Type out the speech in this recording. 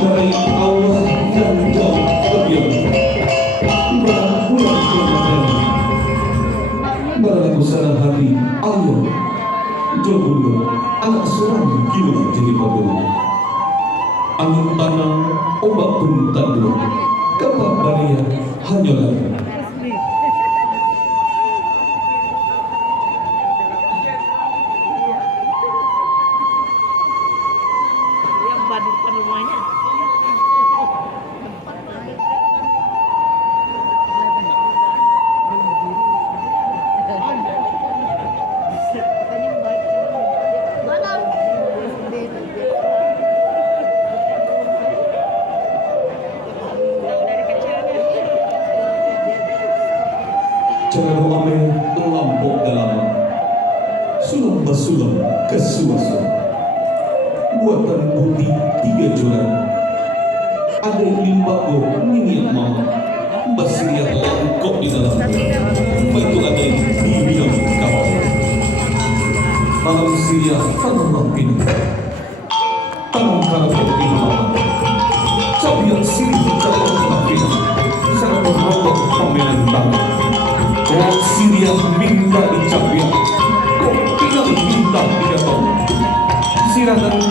dari Allah yang jauh lebih bulan Ramadan barang senang hati ayo jodoh anak seorang gila jadi babu angin tanah ombak pun tandur kapak baria hanyalah jangan ame lampau dalam sulam basulam kesuasa buatan putih 3 juara ada limbako minyak mama basiriat langkok di dalam itu ada di bidang kapal malam siria tanam mampin tanam karakter di malam cabiak siri karakter mampin sangat merobok pemilihan tangan kau siria minta dicabiak kau tinggal minta digatong siratan